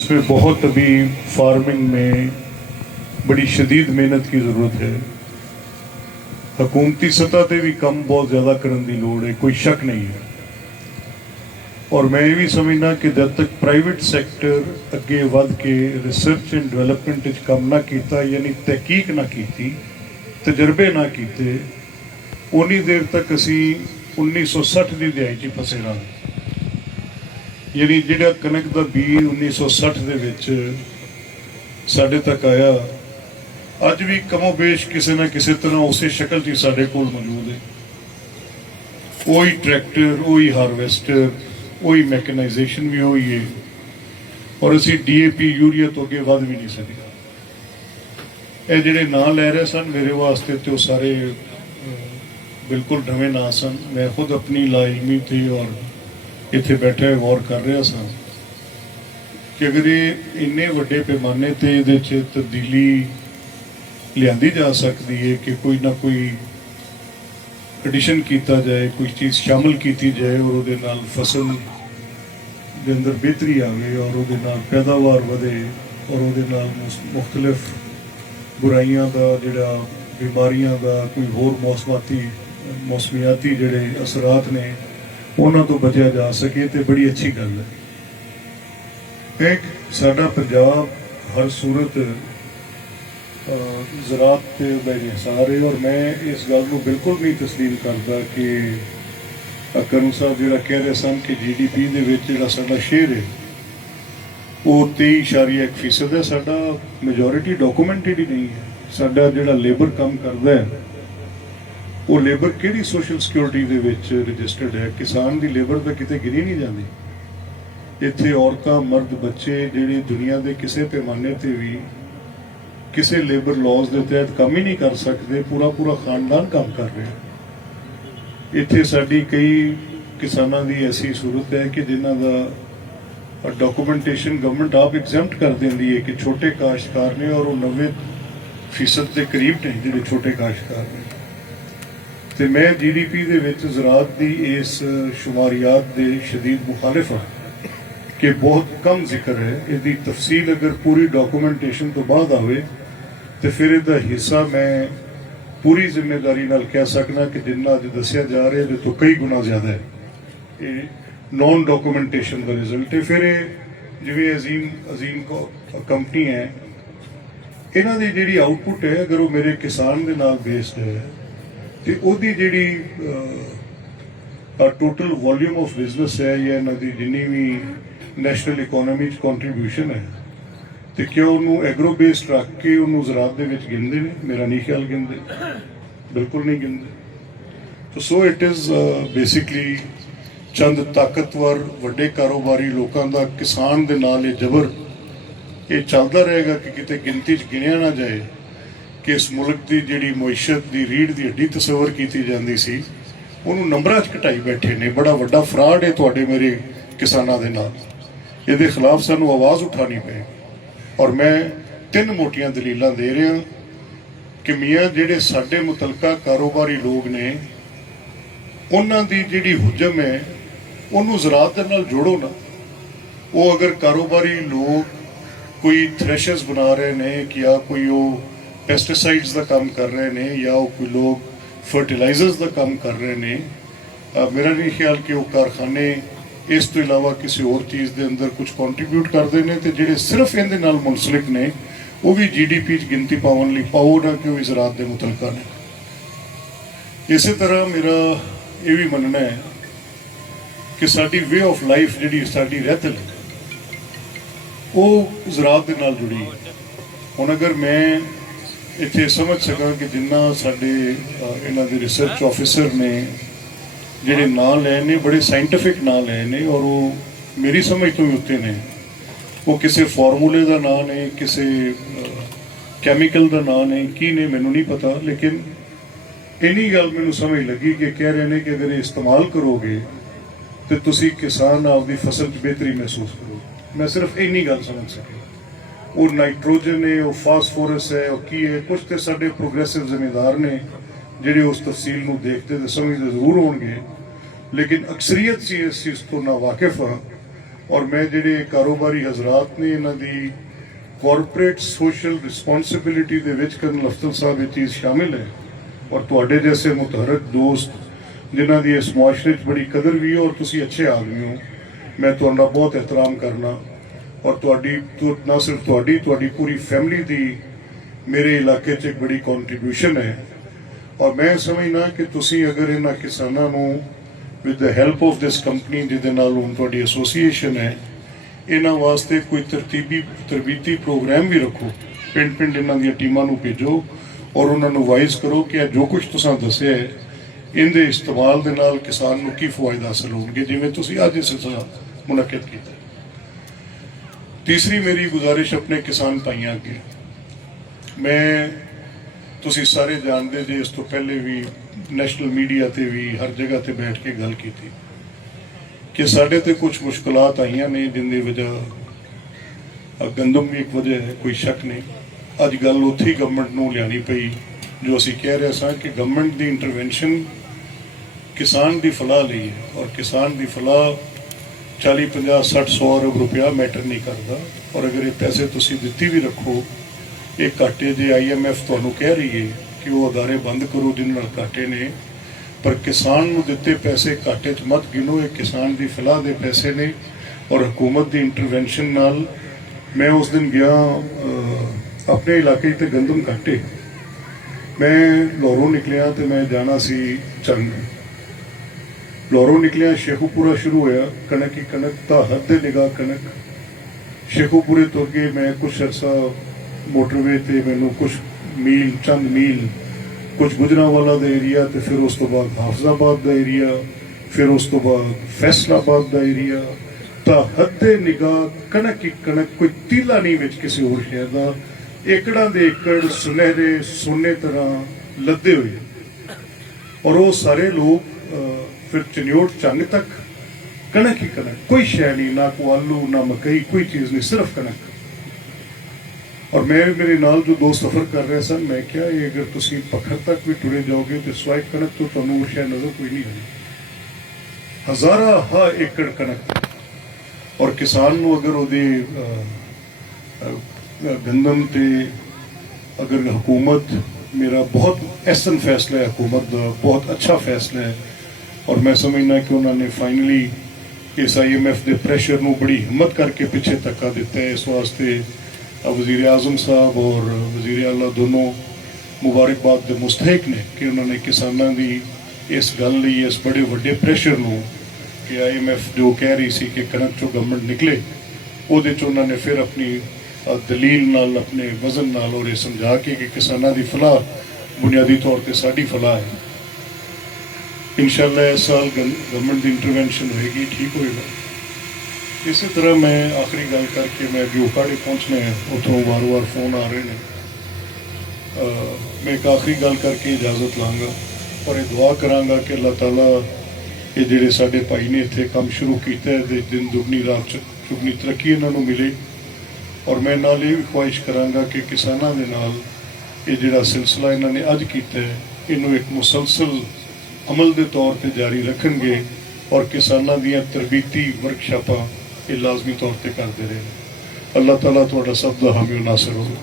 इसमें बहुत अभी फार्मिंग में बड़ी शदीद मेहनत की ज़रूरत है। हुकूमती सतह पर भी कम बहुत ज़्यादा करने की लोड़ है, कोई शक नहीं है। और मैं ये भी समझना कि जब तक प्राइवेट सैक्टर अगे वध के रिसर्च एंड डिवेलपमेंट काम ना किया, यानी तहकीक ना की, तजर्बे ना किए, उन्नी देर तक असी 1960 की दिहाई च फसे रहांगे। यानी जिहड़ा कनक का बी 1960 दे विच साडे तक आया, अज भी कमोबेश किसी ना किसी तरह उस शक्ल च साडे कोल मौजूद है। वही ट्रैक्टर, वही हारवेस्टर, वही मैकेनाइजेशन भी वही है, और असी DAP यूरिया तो अगे वध भी नहीं सकते। ये जिहड़े नाम लै रहे सन मेरे वास्ते तो सारे बिल्कुल नवे ना सन। मैं खुद अपनी लाइलमी थे और इत्थे बैठे गौर कर रहा सा कि अगर ये इन्ने वड्डे पैमाने ते इहदे च तब्दीली लियांदी जा सकती है कि कोई ना कोई एडिशन किया जाए, कोई चीज़ शामिल की जाए और उहदे नाल फसल दे अंदर बेहतरी आवे और उहदे नाल पैदावार वधे और उहदे नाल मुख्तलिफ बुराइयां दा जिहड़ा बीमारियां दा कोई होर मौसमियाती जिहड़े असरात ने उन्होंने तो बचा जा सके तो बड़ी अच्छी गल है। एक साडा पंजाब हर सूरत ज़राअत ते बेनिसार है, और मैं इस गल को बिल्कुल नहीं तस्लीम करता कि करूं साहब जिहड़ा कह रहे सन कि GDP दे विच जिहड़ा साडा शेयर है वो 23.1% है। साडा मेजोरिटी डॉकूमेंटेड ही नहीं है। साडा जिहड़ा लेबर काम करता है वो लेबर किहड़ी सोशल सिक्योरिटी दे विच रजिस्टर्ड है? किसान की लेबर तो किते गिनी नहीं जाती। इत्थे औरतां, मर्द, बच्चे जिहड़े दुनिया के किसी पैमाने ते भी किसी लेबर लॉज के तहत काम ही नहीं कर सकते, पूरा पूरा खानदान काम कर रहे हैं। इत्थे साडी कई किसानां दी ऐसी सूरत है कि जिन्हां दा डॉकूमेंटेशन गवर्नमेंट आप एग्जैम्प्ट कर देंदी है कि छोटे काश्तकार ने, और वो 90% के करीब ने जिहड़े छोटे काश्तकार ने। तो मैं GDP दे विच ज़राअत दी इस शुमारियात दे शदीद मुखालिफ हाँ कि बहुत कम जिक्र है। इसकी तफसील अगर पूरी डॉकूमेंटेशन तो बाद आवे तो फिर इसका हिस्सा मैं पूरी जिम्मेदारी नाल कह सकना कि जिन्ना अज दसिया जा रहा है तो कई गुना ज़्यादा है। ये नॉन डॉकूमेंटेशन का रिजल्ट है। फिर जिवें अजीम कंपनी है, इन्हां दी जिहड़ी आउटपुट है अगर वो मेरे किसान दे नाल बेस्ड है तो ਉਹਦੀ ਜਿਹੜੀ टोटल वॉल्यूम ऑफ बिजनेस है या इन्हां दी जिन्नी भी नैशनल इकोनॉमी च कॉन्ट्रीब्यूशन है तो क्या उन्होंने एग्रो बेस्ड रख के उन्होंने ज़राअत दे विच गिनदे ने? मेरा नहीं ख्याल गिनदे, बिल्कुल नहीं गिनदे। तो सो इट इज़ बेसिकली चंद ताकतवर वड्डे कारोबारी लोगों का किसान दे नाल ये जबर ये चलता रहेगा कि किते गिनती च गिनिया ना जाए कि इस मुल्क की जिहड़ी मुईशत की रीढ़ की हड्डी तस्वर की जाती सी उन्होंने नंबरां च घटाई बैठे ने। बड़ा वड्डा फ्रॉड है तुहाडे मेरे किसानां दे नाल। इहदे खिलाफ सानू आवाज़ उठानी पेगी। और मैं 3 मोटियां दलीलां दे रहा कि मियाँ जिहड़े साडे मुतलका कारोबारी लोग ने उन्हां दी जिहड़ी हुजम है उन्होंने ज़राअत दे नाल जोड़ो ना। वो अगर कारोबारी लोग कोई थ्रैशर्स बना रहे हैं कि या कोई वो पेस्टिसाइड्स का काम कर रहे हैं या वो कोई लोग फर्टिलाइजर्स का काम कर रहे हैं, मेरा नहीं ख्याल कि वो कारखाने इस तो इलावा किसी और चीज़ के अंदर कुछ कॉन्ट्रीब्यूट करते हैं। तो जिहड़े सिर्फ इहदे नाल मुंसलिक ने वो भी GDP च गिनती पावन लई पाओ ना कि वो ज़राअत के मुतलका ने। इस तरह मेरा ये भी मनना है कि साडी वे ऑफ लाइफ जिहड़ी साडी रहतल है वो ज़राअत के नाल जुड़ी है। हुण अगर मैं इत्थे समझ सकां कि जिन्ना साडे इन्हां दे रिसर्च ऑफिसर ने जिहड़े नाम लए ने बड़े साइंटिफिक नाम लए ने और वो मेरी समझ तो भी उत्ते ने, वो किसी फॉर्मूले का नाम ने, किसी कैमिकल का नाम ने, की ने मैनू नहीं पता। लेकिन इन्नी गल मैनू समझ लगी कि कह रहे हैं कि अगर ये इस्तेमाल करोगे तो तुसी किसान आपकी फसल च बेहतरी महसूस करोगे। मैं सिर्फ इन्नी गल समझ सकी। वो नाइट्रोजन है, वो फास्फोरस है, वो की है, कुछ तो साडे प्रोग्रेसिव जिम्मेदार ने जिहड़े उस तफसील को देखते तो समझते जरूर होंगे, लेकिन अक्सरीयत सी इस चीज़ तो ना वाकिफ हाँ ਔਰ ਮੈਂ ਜਿਹੜੇ ਕਾਰੋਬਾਰੀ ਹਜ਼ਰਾਤ ਨੇ ਇਹਨਾਂ ਦੀ ਕਾਰਪੋਰੇਟ ਸੋਸ਼ਲ ਰਿਸਪੌਂਸਿਬਿਲਿਟੀ ਦੇ ਵਿੱਚ ਕਰਨਲ ਅਫਜ਼ਲ ਸਾਹਿਬ ਇਹ ਚੀਜ਼ ਸ਼ਾਮਿਲ ਹੈ ਔਰ ਤੁਹਾਡੇ ਜੈਸੇ ਮੁਤਹਰਕ ਦੋਸਤ ਜਿਨ੍ਹਾਂ ਦੀ ਇਸ ਮੁਆਸ਼ਰੇ 'ਚ ਬੜੀ ਕਦਰ ਵੀ ਹੈ ਔਰ ਤੁਸੀਂ ਅੱਛੇ ਆਦਮੀ ਹੋ, ਮੈਂ ਤੁਹਾਡਾ ਬਹੁਤ ਇਹਤਰਾਮ ਕਰਨਾ ਔਰ ਤੁਹਾਡੀ ਨਾ ਸਿਰਫ ਤੁਹਾਡੀ ਪੂਰੀ ਫੈਮਿਲੀ ਦੀ ਮੇਰੇ ਇਲਾਕੇ 'ਚ ਇੱਕ ਬੜੀ ਕੰਟਰੀਬਿਊਸ਼ਨ ਹੈ ਔਰ ਮੈਂ ਸਮਝਦਾ ਕਿ ਤੁਸੀਂ ਅਗਰ ਇਹਨਾਂ ਕਿਸਾਨਾਂ ਨੂੰ with the help of this company ਜਿਹਦੇ ਨਾਲ ਹੁਣ ਤੁਹਾਡੀ ਐਸੋਸੀਏਸ਼ਨ ਹੈ ਇਹਨਾਂ ਵਾਸਤੇ ਕੋਈ ਤਰਬੀਤੀ ਪ੍ਰੋਗਰਾਮ ਵੀ ਰੱਖੋ, ਪਿੰਡ ਇਹਨਾਂ ਦੀਆਂ ਟੀਮਾਂ ਨੂੰ ਭੇਜੋ ਔਰ ਉਹਨਾਂ ਨੂੰ ਵਾਈਜ਼ ਕਰੋ ਕਿ ਜੋ ਕੁਝ ਤੁਸੀਂ ਦੱਸਿਆ ਹੈ ਇਹਦੇ ਇਸਤੇਮਾਲ ਦੇ ਨਾਲ ਕਿਸਾਨ ਨੂੰ ਕੀ ਫਵਾਇਦ ਹਾਸਲ ਹੋਣਗੇ, ਜਿਵੇਂ ਤੁਸੀਂ ਅੱਜ ਇਸ ਮੁਨੱਕਿਦ ਕੀਤਾ। ਤੀਸਰੀ ਮੇਰੀ ਗੁਜ਼ਾਰਿਸ਼ ਆਪਣੇ ਕਿਸਾਨ ਭਾਈਆਂ ਅੱਗੇ, ਮੈਂ ਤੁਸੀਂ ਸਾਰੇ ਜਾਣਦੇ ਜੇ ਇਸ ਤੋਂ ਪਹਿਲੇ ਵੀ ਨੈਸ਼ਨਲ ਮੀਡੀਆ ਤੇ ਵੀ ਹਰ ਜਗ੍ਹਾ ਤੇ ਬੈਠ ਕੇ ਗੱਲ ਕੀਤੀ ਕਿ ਸਾਡੇ ਤੇ ਕੁਝ ਮੁਸ਼ਕਲਾਤ ਆਈਆਂ ਨੇ ਜਿੰਦੀ ਵਜ੍ਹਾ ਗੰਦਮ ਵੀ ਇੱਕ ਵਜ੍ਹਾ ਹੈ, ਕੋਈ ਸ਼ੱਕ ਨਹੀਂ। ਅੱਜ ਗੱਲ ਉੱਥੇ ਗਵਰਨਮੈਂਟ ਨੂੰ ਲਿਆਣੀ ਪਈ ਜੋ ਅਸੀਂ ਕਹਿ ਰਹੇ ਸਾਂ ਕਿ ਗਵਰਨਮੈਂਟ ਦੀ ਇੰਟਰਵੈਂਸ਼ਨ ਕਿਸਾਨ ਦੀ ਫਲਾਹ ਲਈ ਹੈ ਔਰ ਕਿਸਾਨ ਦੀ ਫਲਾਹ 40, 50, 60, 100 ਅਰਬ ਰੁਪਇਆ ਮੈਟਰ ਨਹੀਂ ਕਰਦਾ ਔਰ ਅਗਰ ਇਹ ਪੈਸੇ ਤੁਸੀਂ ਦਿੱਤੀ ਵੀ ਰੱਖੋ ਇਹ ਘਾਟੇ ਜੇ IMF ਤੁਹਾਨੂੰ ਕਹਿ ਰਹੀ ਹੈ ਕਿ ਉਹ ਅਦਾਰੇ ਬੰਦ ਕਰੋ ਜਿਹਨਾਂ ਨਾਲ ਘਾਟੇ ਨੇ, ਪਰ ਕਿਸਾਨ ਨੂੰ ਦਿੱਤੇ ਪੈਸੇ ਘਾਟੇ 'ਚ ਮਤ ਗਿਣੋ, ਇਹ ਕਿਸਾਨ ਦੀ ਫਲਾਹ ਦੇ ਪੈਸੇ ਨੇ ਔਰ ਹਕੂਮਤ ਦੀ ਇੰਟਰਵੈਂਸ਼ਨ ਨਾਲ। ਮੈਂ ਉਸ ਦਿਨ ਗਿਆ ਆਪਣੇ ਇਲਾਕੇ 'ਤੇ ਗੰਦਮ ਘਾਟੇ, ਮੈਂ ਲਾਹੌਰੋਂ ਨਿਕਲਿਆ ਤੇ ਮੈਂ ਜਾਣਾ ਸੀ ਚੰਗ, ਲਾਹੌਰੋਂ ਨਿਕਲਿਆ ਸ਼ੇਖੂਪੁਰਾ ਸ਼ੁਰੂ ਹੋਇਆ, ਕਣਕ ਹੀ ਕਣਕ ਤਾਂ ਹੱਦ ਦੇ ਨਿਗਾਹ ਕਣਕ। ਸ਼ੇਖੂਪੁਰੇ ਤੋਂ ਅੱਗੇ ਮੈਂ ਕੁਛ ਅਰਸਾ ਮੋਟਰਵੇ ਤੇ ਮੈਨੂੰ ਕੁਛ ਮੀਲ ਚੰਦ ਮੀਲ ਕੁਝ ਗੁਜਰਾਂਵਾਲਾ ਦਾ ਏਰੀਆ ਤੇ ਫਿਰ ਉਸ ਤੋਂ ਬਾਅਦ ਹਾਫਜ਼ਾਬਾਦ ਦਾ ਏਰੀਆ, ਫਿਰ ਉਸ ਤੋਂ ਬਾਅਦ ਫੈਸਲਾਬਾਦ ਦਾ ਏਰੀਆ, ਤਾਂ ਹੱਦੇ ਨਿਗਾਹ ਕਣਕ ਹੀ ਕਣਕ, ਕੋਈ ਤੀਲਾ ਨਹੀਂ ਵਿੱਚ ਕਿਸੇ ਹੋਰ ਸ਼ਹਿਰ ਦਾ, ਏਕੜਾਂ ਦੇ ਏਕੜ ਸੁਨਹਿਰੇ ਸੋਨੇ ਤਰ੍ਹਾਂ ਲੱਦੇ ਹੋਏ ਔਰ ਉਹ ਸਾਰੇ ਲੋਕ ਫਿਰ ਚਨਿਓਟ ਚੰਗ ਤੱਕ ਕਣਕ ਹੀ ਕਣਕ, ਕੋਈ ਸ਼ੈ ਨਹੀਂ, ਨਾ ਕੋ ਆਲੂ ਨਾ ਮਕਈ, ਕੋਈ ਚੀਜ਼ ਨਹੀਂ, ਸਿਰਫ ਕਣਕ। ਔਰ ਮੈਂ ਮੇਰੇ ਨਾਲ ਜੋ ਦੋ ਸਫ਼ਰ ਕਰ ਰਹੇ ਸਨ, ਮੈਂ ਕਿਹਾ ਇਹ ਅਗਰ ਤੁਸੀਂ ਪੱਖਰ ਤੱਕ ਵੀ ਟੁਰੇ ਜਾਓਗੇ ਤੇ ਸਵਾਇ ਕਣਕ ਤੋਂ ਤੁਹਾਨੂੰ ਸ਼ਾਇਦ ਨਜ਼ਰ ਕੋਈ ਨਹੀਂ ਆਣੀ, ਹਜ਼ਾਰਾਂ ਏਕੜ ਕਣਕ। ਔਰ ਕਿਸਾਨ ਨੂੰ ਅਗਰ ਉਹਦੇ ਗੰਦਮ ਤੇ ਅਗਰ ਹਕੂਮਤ, ਮੇਰਾ ਬਹੁਤ ਅਹਿਸਨ ਫੈਸਲਾ ਹੈ ਹਕੂਮਤ ਦਾ, ਬਹੁਤ ਅੱਛਾ ਫੈਸਲਾ ਹੈ ਔਰ ਮੈਂ ਸਮਝਦਾ ਕਿ ਉਹਨਾਂ ਨੇ ਫਾਈਨਲੀ ਇਸ IMF ਦੇ ਪ੍ਰੈਸ਼ਰ ਨੂੰ ਬੜੀ ਹਿੰਮਤ ਕਰਕੇ ਪਿੱਛੇ ਧੱਕਾ ਦਿੱਤਾ ਹੈ। ਇਸ ਵਾਸਤੇ ਵਜ਼ੀਰ ਆਜ਼ਮ ਸਾਹਿਬ ਔਰ ਵਜ਼ੀਰ ਆਲਾ ਦੋਨੋਂ ਮੁਬਾਰਕਬਾਦ ਦੇ ਮੁਸਤਹਿਕ ਨੇ ਕਿ ਉਹਨਾਂ ਨੇ ਕਿਸਾਨਾਂ ਦੀ ਇਸ ਗੱਲ ਲਈ, ਇਸ ਬੜੇ ਵੱਡੇ ਪ੍ਰੈਸ਼ਰ ਨੂੰ ਕਿ IMF ਜੋ ਕਹਿ ਰਹੀ ਸੀ ਕਿ ਕਣਕ ਚੋਂ ਗਵਰਨਮੈਂਟ ਨਿਕਲੇ, ਉਹਦੇ 'ਚ ਉਹਨਾਂ ਨੇ ਫਿਰ ਆਪਣੀ ਦਲੀਲ ਨਾਲ, ਆਪਣੇ ਵਜ਼ਨ ਨਾਲ ਔਰ ਇਹ ਸਮਝਾ ਕੇ ਕਿ ਕਿਸਾਨਾਂ ਦੀ ਫਲਾਹ ਬੁਨਿਆਦੀ ਤੌਰ ਤੇ ਸਾਡੀ ਫਲਾਹ ਹੈ। ਇਨਸ਼ਾਅੱਲਾ ਇਸ ਸਾਲ ਗਵਰਨਮੈਂਟ ਦੀ ਇੰਟਰਵੈਂਸ਼ਨ ਹੋਏਗੀ, ਠੀਕ ਹੋਏਗਾ। ਇਸੇ ਤਰ੍ਹਾਂ ਮੈਂ ਆਖਰੀ ਗੱਲ ਕਰਕੇ ਮੈਂ ਅੱਗੇ ਉਕਾੜੇ ਪਹੁੰਚਣਾ ਹੈ, ਉੱਥੋਂ ਵਾਰ-ਵਾਰ ਫੋਨ ਆ ਰਹੇ ਨੇ। ਮੈਂ ਇੱਕ ਆਖਰੀ ਗੱਲ ਕਰਕੇ ਇਜਾਜ਼ਤ ਲਾਂਗਾ ਔਰ ਇਹ ਦੁਆ ਕਰਾਂਗਾ ਕਿ ਅੱਲਾਹ ਤਾਲਾ ਇਹ ਜਿਹੜੇ ਸਾਡੇ ਭਾਈ ਨੇ ਇੱਥੇ ਕੰਮ ਸ਼ੁਰੂ ਕੀਤਾ ਹੈ ਦੇ ਦਿਨ ਦੁਗਣੀ ਰਾਤ ਚੁਗਣੀ ਤਰੱਕੀ ਇਹਨਾਂ ਨੂੰ ਮਿਲੇ ਔਰ ਮੈਂ ਨਾਲ ਇਹ ਵੀ ਖੁਆਇਸ਼ ਕਰਾਂਗਾ ਕਿ ਕਿਸਾਨਾਂ ਦੇ ਨਾਲ ਇਹ ਜਿਹੜਾ ਸਿਲਸਿਲਾ ਇਹਨਾਂ ਨੇ ਅੱਜ ਕੀਤਾ ਹੈ ਇਹਨੂੰ ਇੱਕ ਮੁਸਲਸਲ ਅਮਲ ਦੇ ਤੌਰ ਤੇ ਜਾਰੀ ਰੱਖਣਗੇ ਔਰ ਕਿਸਾਨਾਂ ਦੀਆਂ ਤਰਬੀਤੀ ਵਰਕਸ਼ਾਪਾਂ ਇਹ ਲਾਜ਼ਮੀ ਤੌਰ ਤੇ ਕਰਦੇ ਰਹੇ। ਅੱਲਾਹ ਤਾਲਾ ਤੁਹਾਡਾ ਸਭ ਦਾ ਹਾਮੀ ਨਾਸਰ ਹੋਵੇ।